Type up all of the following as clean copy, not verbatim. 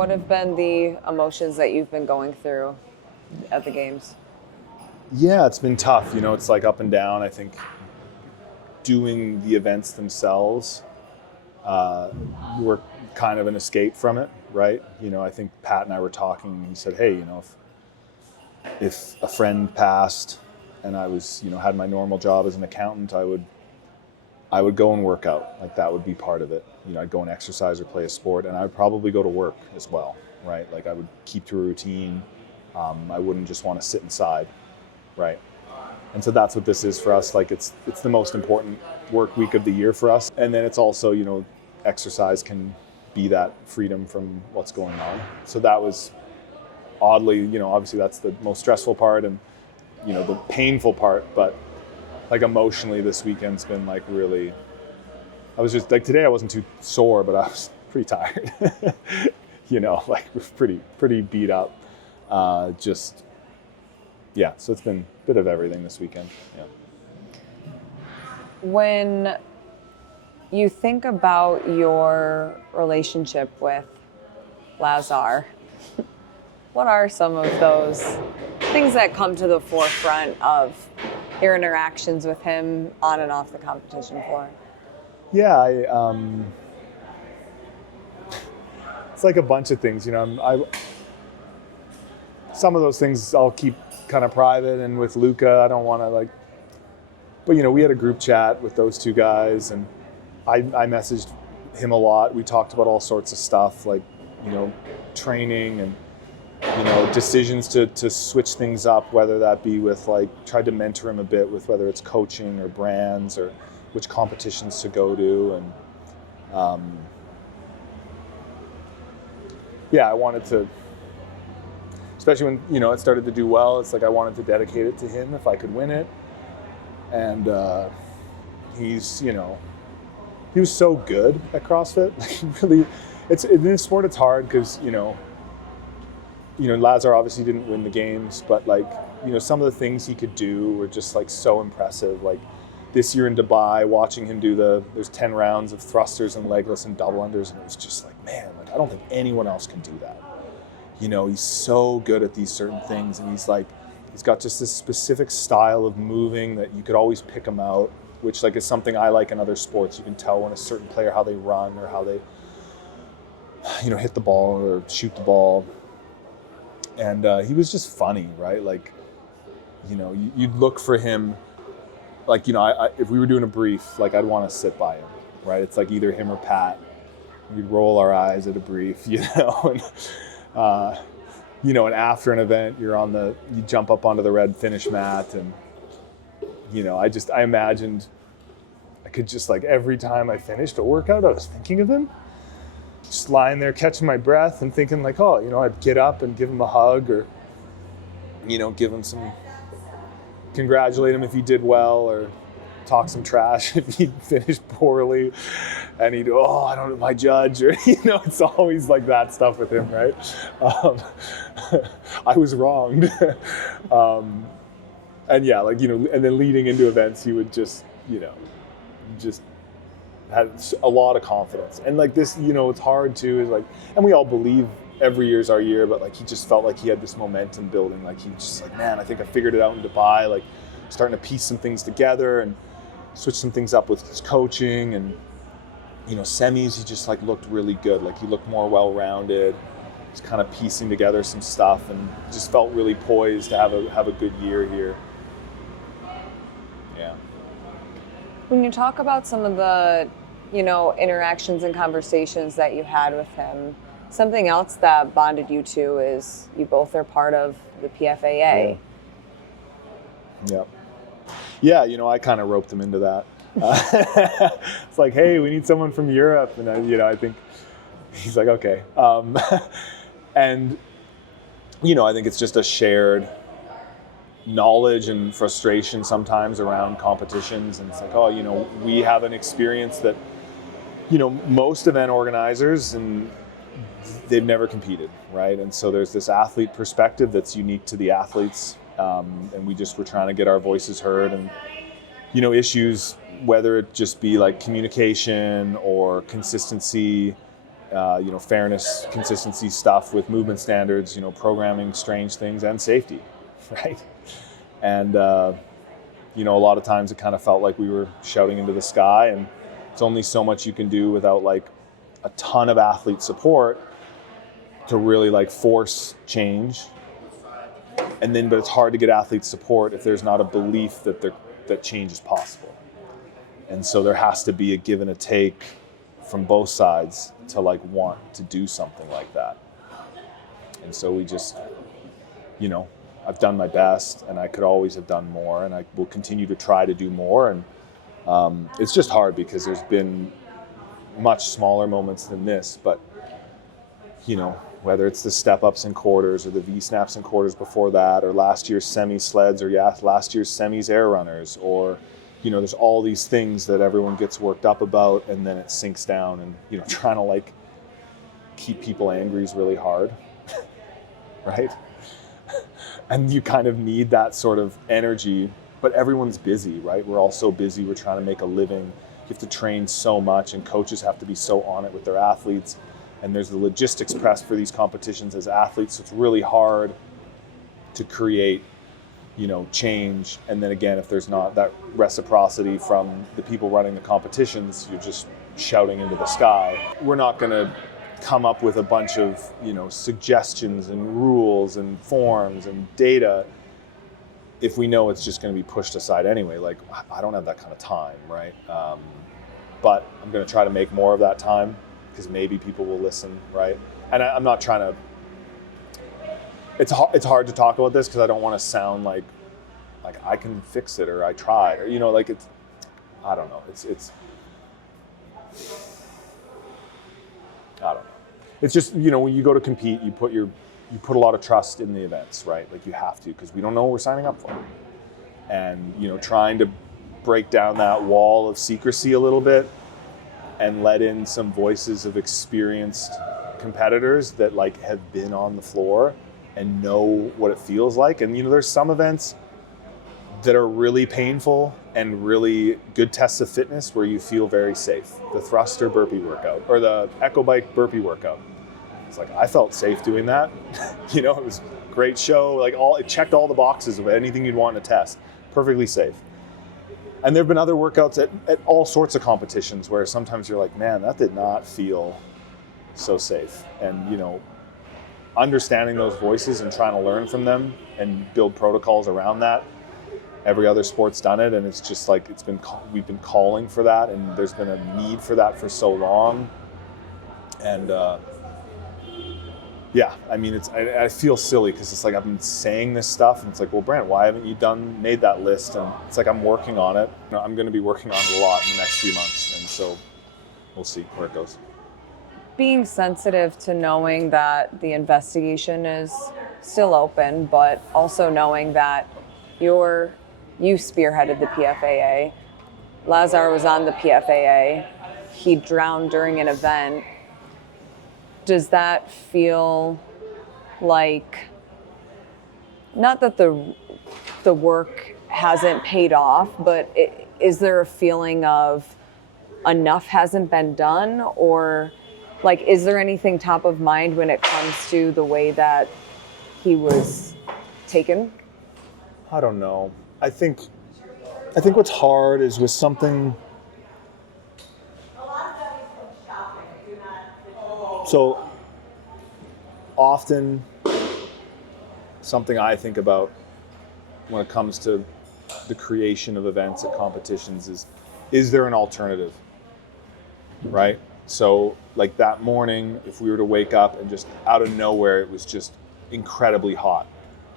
What have been the emotions that you've been going through at the games? Yeah, it's been tough. It's like up and down. I think doing the events themselves were kind of an escape from it, right? I think Pat and I were talking, and he said, hey, if a friend passed and I was, had my normal job as an accountant, I would go and work out. Like, that would be part of it. I'd go and exercise or play a sport, and I would probably go to work as well, right? Like, I would keep to a routine. I wouldn't just want to sit inside, right? And so that's what this is for us. Like, it's the most important work week of the year for us. And then it's also, exercise can be that freedom from what's going on. So that was oddly, obviously that's the most stressful part and, the painful part, but like emotionally this weekend's been like really, I was just like, today I wasn't too sore, but I was pretty tired, like pretty beat up. So it's been a bit of everything this weekend. Yeah. When you think about your relationship with Lazar, what are some of those things that come to the forefront of your interactions with him on and off the competition floor? Yeah, it's like a bunch of things, some of those things I'll keep kind of private, and with Luca, I don't want to but we had a group chat with those two guys, and I messaged him a lot. We talked about all sorts of stuff, like, training and, decisions to switch things up, whether that be with tried to mentor him a bit with whether it's coaching or brands or which competitions to go to. And I wanted to, especially when, it started to do well, it's like I wanted to dedicate it to him if I could win it. And he's, he was so good at CrossFit. Really, in this sport it's hard because, Lazar obviously didn't win the games, but some of the things he could do were just so impressive. Like this year in Dubai, watching him do there's 10 rounds of thrusters and legless and double unders, and it was just man, I don't think anyone else can do that. He's so good at these certain things, and he's got just this specific style of moving that you could always pick him out, which is something I like in other sports. You can tell when a certain player, how they run or how they, hit the ball or shoot the ball. And he was just funny, right? You'd look for him, if we were doing a brief, I'd want to sit by him, right? It's either him or Pat. We'd roll our eyes at a brief, and and after an event, you jump up onto the red finish mat, and I imagined I could just every time I finished a workout, I was thinking of him, just lying there catching my breath and thinking I'd get up and give him a hug, or give him congratulate him if he did well, or talk some trash if he finished poorly, and he'd I don't know, my judge, or it's always that stuff with him, right? I was wronged. And and then leading into events, he would just had a lot of confidence. And this, it's hard too, is and we all believe every year's our year, but he just felt he had this momentum building. He just man, I think I figured it out in Dubai, starting to piece some things together and switch some things up with his coaching. And semis, he just looked really good. He looked more well-rounded. He's kind of piecing together some stuff, and just felt really poised to have a good year here. Yeah. When you talk about some of the, interactions and conversations that you had with him, something else that bonded you two is you both are part of the PFAA. Yeah. Yeah, I kind of roped him into that. It's hey, we need someone from Europe, and I think he's okay. And I think it's just a shared knowledge and frustration sometimes around competitions, and it's we have an experience that most event organizers, and they've never competed, right? And so there's this athlete perspective that's unique to the athletes, and we just were trying to get our voices heard, and issues, whether it just be communication or consistency, fairness, consistency stuff with movement standards, programming strange things and safety, right? And, a lot of times it kind of felt like we were shouting into the sky, and it's only so much you can do without like a ton of athlete support to really like force change. But it's hard to get athlete support if there's not a belief that change is possible. And so there has to be a give and a take from both sides to like want to do something like that. And so we just, I've done my best, and I could always have done more, and I will continue to try to do more. And it's just hard because there's been much smaller moments than this, but whether it's the step-ups and quarters or the V-snaps and quarters before that, or last year's semi-sleds, or last year's semis air runners, or, there's all these things that everyone gets worked up about, and then it sinks down, and, trying to like keep people angry is really hard, right? And you kind of need that sort of energy, but everyone's busy, right? We're all so busy, we're trying to make a living. You have to train so much, and coaches have to be so on it with their athletes. And there's the logistics press for these competitions as athletes. So it's really hard to create, change. And then again, if there's not that reciprocity from the people running the competitions, you're just shouting into the sky. We're not going to come up with a bunch of, suggestions and rules and forms and data if we know it's just going to be pushed aside anyway. Like, I don't have that kind of time, right? But I'm going to try to make more of that time, because maybe people will listen, right? And I'm not trying to, it's hard to talk about this because I don't want to sound like I can fix it, or I tried, or, it's, I don't know. It's, I don't know. It's just, when you go to compete, you put a lot of trust in the events, right? Like, you have to, because we don't know what we're signing up for. And, trying to break down that wall of secrecy a little bit and let in some voices of experienced competitors that like have been on the floor and know what it feels like. And there's some events that are really painful and really good tests of fitness where you feel very safe. The thruster burpee workout, or the echo bike burpee workout. It's like, I felt safe doing that. It was a great show. Like, it checked all the boxes of anything you'd want in a test. Perfectly safe. And there have been other workouts at all sorts of competitions where sometimes you're like, man, that did not feel so safe. And, understanding those voices and trying to learn from them and build protocols around that. Every other sport's done it, and it's just like, we've been calling for that, and there's been a need for that for so long. And I feel silly because it's like I've been saying this stuff, and it's like, well, Brent, why haven't you made that list? And it's like, I'm working on it. I'm going to be working on it a lot in the next few months, and so we'll see where it goes. Being sensitive to knowing that the investigation is still open, but also knowing that you spearheaded the PFAA. Lazar was on the PFAA. He drowned during an event. Does that feel like, not that the work hasn't paid off, but is there a feeling of enough hasn't been done? Or like, is there anything top of mind when it comes to the way that he was taken? I don't know. I think what's hard is with something. So often, something I think about when it comes to the creation of events at competitions is there an alternative, right? So like that morning, if we were to wake up and just out of nowhere, it was just incredibly hot,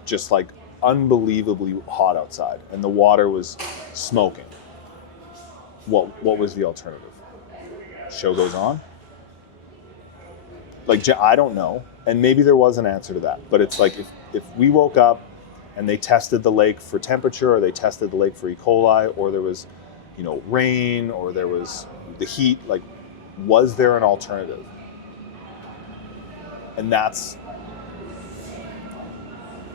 just like unbelievably hot outside, and the water was smoking. What was the alternative? Show goes on? Like, I don't know. And maybe there was an answer to that, but it's like, if we woke up and they tested the lake for temperature, or they tested the lake for E. coli, or there was, rain, or there was the heat, like, was there an alternative? And that's,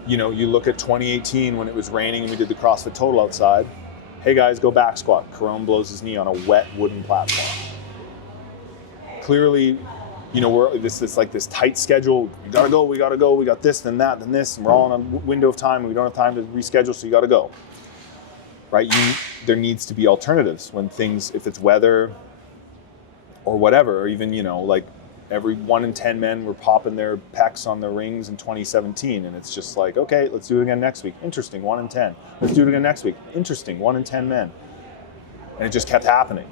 you look at 2018 when it was raining and we did the CrossFit Total outside. Hey guys, go back squat. Carone blows his knee on a wet wooden platform. Clearly, we're this tight schedule. We gotta go. We got this, then that, then this, and we're all in a window of time, and we don't have time to reschedule, so you gotta go. Right? There needs to be alternatives when things, if it's weather or whatever, or even like every 1 in 10 men were popping their pecs on the rings in 2017, and it's just like, okay, let's do it again next week. Interesting, 1 in 10. Let's do it again next week. Interesting, 1 in 10 men. And it just kept happening.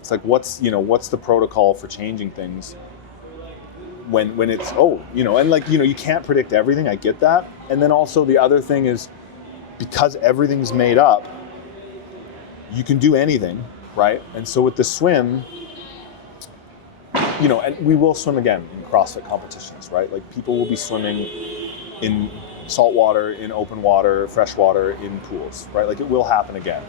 It's like, what's the protocol for changing things when it's, and like, you can't predict everything. I get that. And then also the other thing is, because everything's made up, you can do anything, right? And so with the swim, and we will swim again in CrossFit competitions, right? Like, people will be swimming in salt water, in open water, fresh water, in pools, right? Like, it will happen again.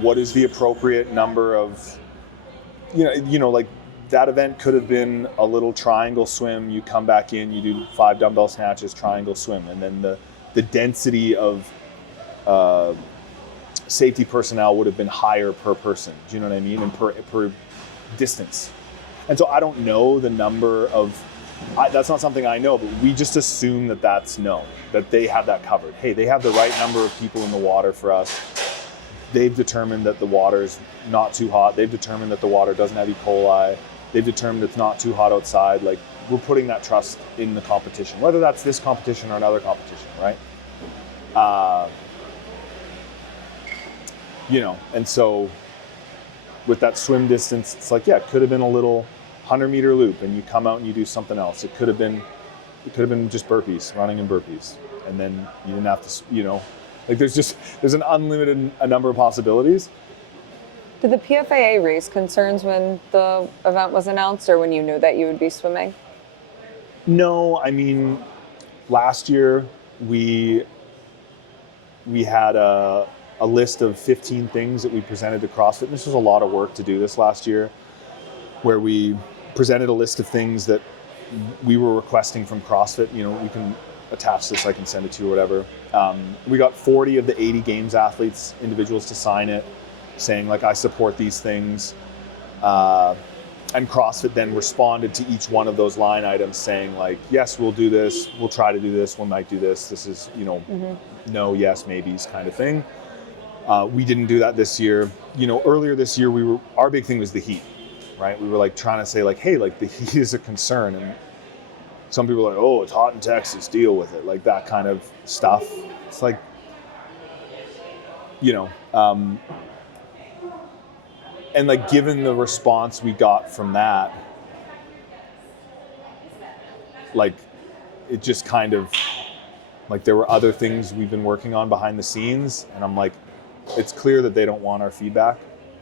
What is the appropriate number of, like, that event could have been a little triangle swim. You come back in, you do 5 dumbbell snatches, triangle swim, and then the density of safety personnel would have been higher per person. Do you know what I mean? And per distance. And so I don't know the number of, that's not something I know, but we just assume that that's known, that they have that covered. Hey, they have the right number of people in the water for us. They've determined that the water's not too hot. They've determined that the water doesn't have E. coli. They've determined it's not too hot outside. Like, we're putting that trust in the competition, whether that's this competition or another competition, right? And so with that swim distance, it's like, yeah, it could have been a little 100-meter loop, and you come out and you do something else. It could have been just burpees, running and burpees, and then you didn't have to, like, there's an unlimited number of possibilities. Did the PFAA raise concerns when the event was announced, or when you knew that you would be swimming? No, I mean, last year we had a list of 15 things that we presented to CrossFit. This was a lot of work to do this last year, where we presented a list of things that we were requesting from CrossFit. You can attach this, I can send it to you or whatever. We got 40 of the 80 games athletes, individuals, to sign it, saying, like, I support these things. And CrossFit then responded to each one of those line items saying, like, yes, we'll do this, we'll try to do this, we might do this. This is, no, yes, maybes kind of thing. We didn't do that this year. Earlier this year, our big thing was the heat, right? We were like trying to say, like, hey, like, the heat is a concern. And some people are like, oh, it's hot in Texas, deal with it. Like, that kind of stuff. It's like, and like, given the response we got from that, like, it just kind of, like, there were other things we've been working on behind the scenes, and I'm like, it's clear that they don't want our feedback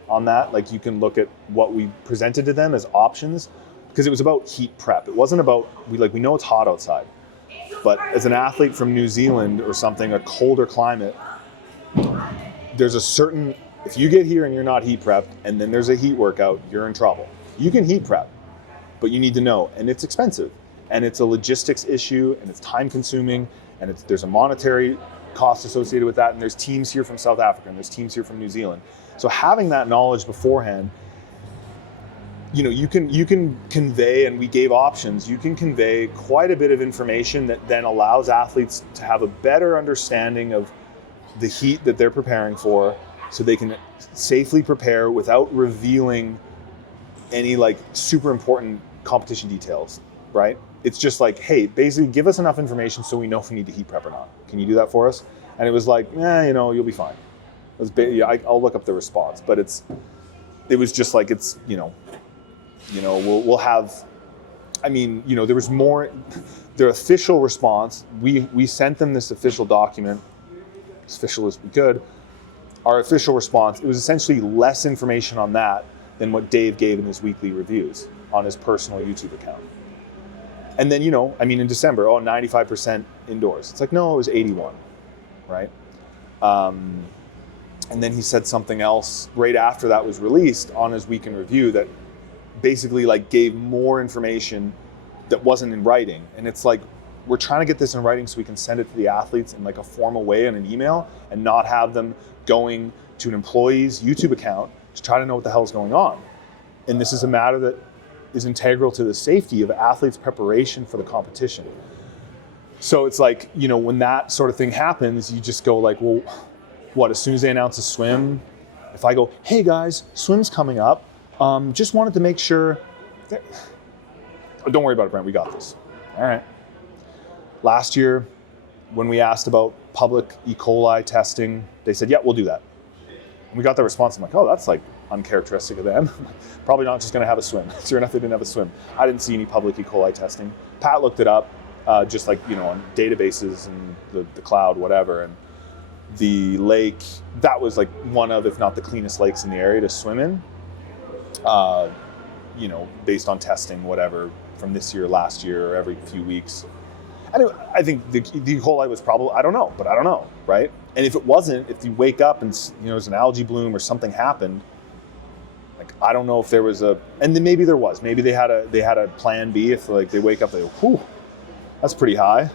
on that. Like, you can look at what we presented to them as options, because it was about heat prep. It wasn't about, we know it's hot outside, but as an athlete from New Zealand or something, a colder climate, there's a certain, if you get here and you're not heat prepped, and then there's a heat workout, you're in trouble. You can heat prep, but you need to know, and it's expensive, and it's a logistics issue, and it's time consuming, and there's a monetary cost associated with that, and there's teams here from South Africa, and there's teams here from New Zealand. So having that knowledge beforehand, you can convey, and we gave options, you can convey quite a bit of information that then allows athletes to have a better understanding of the heat that they're preparing for, so they can safely prepare without revealing any, like, super important competition details, right? It's just like, hey, basically give us enough information so we know if we need to heat prep or not. Can you do that for us? And it was like, you'll be fine. I'll look up the response, but it was just like, it's, we'll have, there was more, their official response, we sent them this official document, as official as we could. Our official response, it was essentially less information on that than what Dave gave in his weekly reviews on his personal YouTube account. And then, in December, 95% indoors. It's like, no, it was 81, right? And then he said something else right after that was released on his week in review that basically, like, gave more information that wasn't in writing. And it's like, we're trying to get this in writing so we can send it to the athletes in, like, a formal way in an email, and not have them going to an employee's YouTube account to try to know what the hell's going on. And this is a matter that is integral to the safety of athletes' preparation for the competition. So it's like, you know, when that sort of thing happens, you just go like, well, what, as soon as they announce a swim, if I go, hey guys, swim's coming up, just wanted to make sure that, oh, don't worry about it, Brent, we got this. All right. Last year, when we asked about public E. coli testing, they said, yeah, we'll do that. And we got the response. I'm like, oh, that's like uncharacteristic of them. Probably not just going to have a swim. Sure enough, they didn't have a swim. I didn't see any public E. coli testing. Pat looked it up, just like, you know, on databases and the cloud, whatever. And the lake, that was like one of, if not the cleanest lakes in the area to swim in, you know, based on testing, whatever, from this year, last year, or every few weeks. Anyway, I think the E. coli was probably, I don't know, right? And if it wasn't, if you wake up and, you know, there's an algae bloom or something happened, like, I don't know if there was and then maybe there was, maybe they had a plan B. If like they wake up, they go, whew, that's pretty high.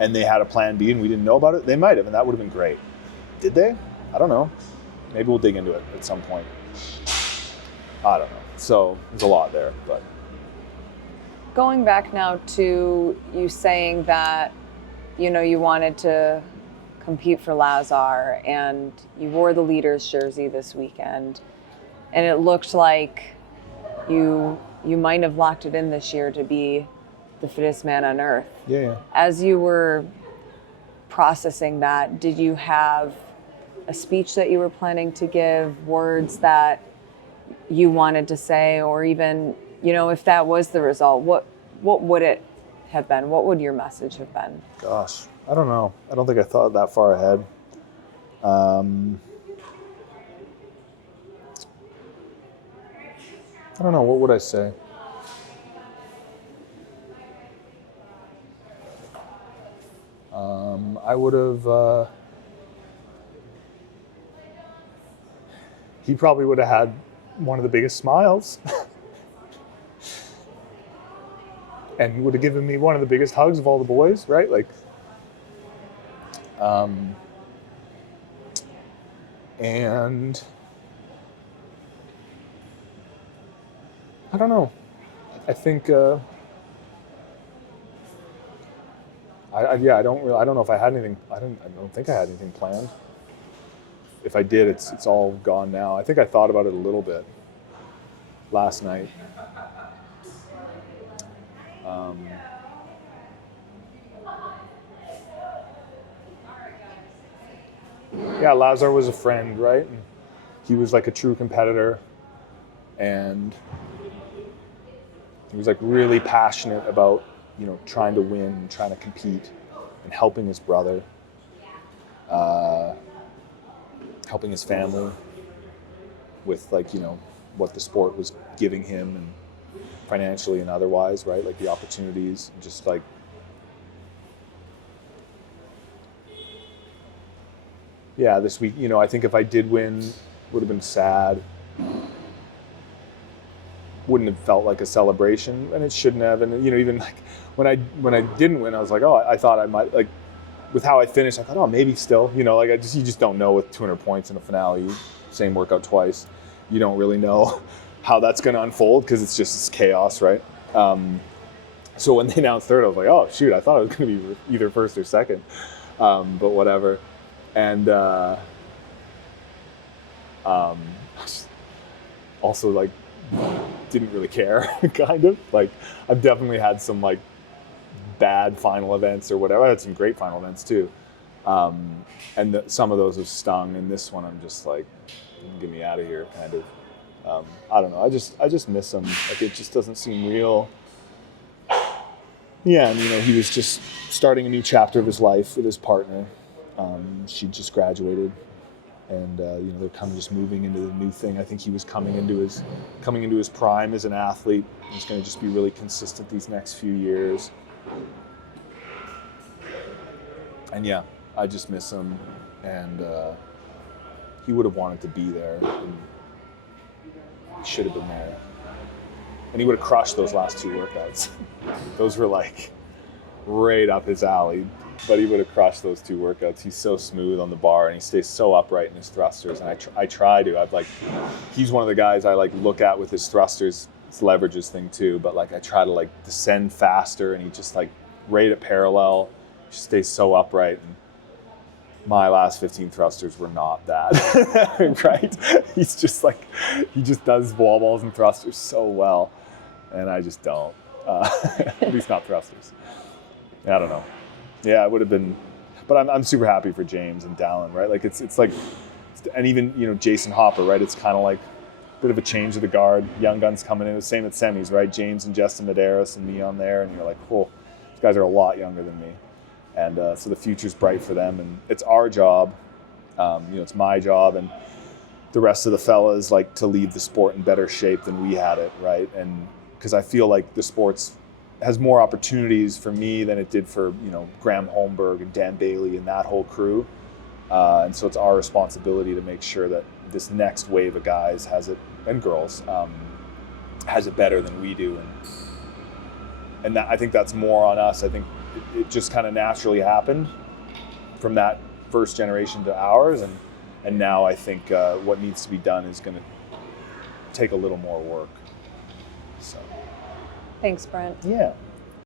And they had a plan B and we didn't know about it, they might have, and that would have been great. Did they? I don't know. Maybe we'll dig into it at some point. I don't know. So there's a lot there, but. Going back now to you saying that, you know, you wanted to compete for Lazar and you wore the leader's jersey this weekend, and it looked like you might have locked it in this year to be the fittest man on earth. Yeah. As you were processing that, did you have a speech that you were planning to give, words that you wanted to say, or even, you know, if that was the result, what would it have been? What would your message have been? Gosh, I don't know. I don't think I thought that far ahead. I don't know. What would I say? I would have. He probably would have had one of the biggest smiles. And would have given me one of the biggest hugs of all the boys, right? Like, and I don't know. I think, I don't know if I had anything. I don't think I had anything planned. If I did, it's all gone now. I think I thought about it a little bit last night. Yeah, Lazar was a friend, right? And he was like a true competitor, and he was like really passionate about, you know, trying to win and trying to compete and helping his brother, helping his family with, like, you know, what the sport was giving him and financially and otherwise, right? Like the opportunities, just like, yeah, this week, you know, I think if I did win, would have been sad. Wouldn't have felt like a celebration, and it shouldn't have. And, you know, even like when I didn't win, I was like, oh, I thought I might, like, with how I finished, I thought, oh, maybe still, you know, like you just don't know with 200 points in a finale, same workout twice, you don't really know how that's going to unfold because it's chaos, right? So when they announced third, I was like, oh shoot, I thought it was going to be either first or second, but whatever. And also, like, didn't really care, kind of. Like, I've definitely had some, like, bad final events or whatever. I had some great final events too, and some of those have stung. And this one, I'm just like, get me out of here, kind of. I don't know. I just miss him. Like, it just doesn't seem real. Yeah, and, you know, he was just starting a new chapter of his life with his partner. She just graduated, and you know, they're kind of just moving into the new thing. I think he was coming into his prime as an athlete. He's going to just be really consistent these next few years. And yeah, I just miss him, and he would have wanted to be there, and he should have been there. And he would have crushed those last two workouts. Those were like right up his alley. But he would have crushed those 2 workouts. He's so smooth on the bar, and he stays so upright in his thrusters. And I try to. He's one of the guys I look at with his thrusters. It's leverages thing too. But I try to descend faster, and he just right at parallel, just stays so upright. And my last 15 thrusters were not that, right? He's just he just does wall balls and thrusters so well, and I just don't. At least not thrusters. I don't know. Yeah, it would have been, but I'm super happy for James and Dallin, right? And even Jason Hopper, right? It's kind of a bit of a change of the guard. Young guns coming in. The same at semis, right? James and Justin Medeiros and me on there, and you're cool. These guys are a lot younger than me. And so the future's bright for them, and it's our job. It's my job, and the rest of the fellas to leave the sport in better shape than we had it, right? And because I feel the sport's has more opportunities for me than it did for Graham Holmberg and Dan Bailey and that whole crew, and so it's our responsibility to make sure that this next wave of guys has it, and girls has it better than we do, and I think that's more on us. I think it just kind of naturally happened from that first generation to ours, and now I think what needs to be done is going to take a little more work. So Thanks, Brent. yeah.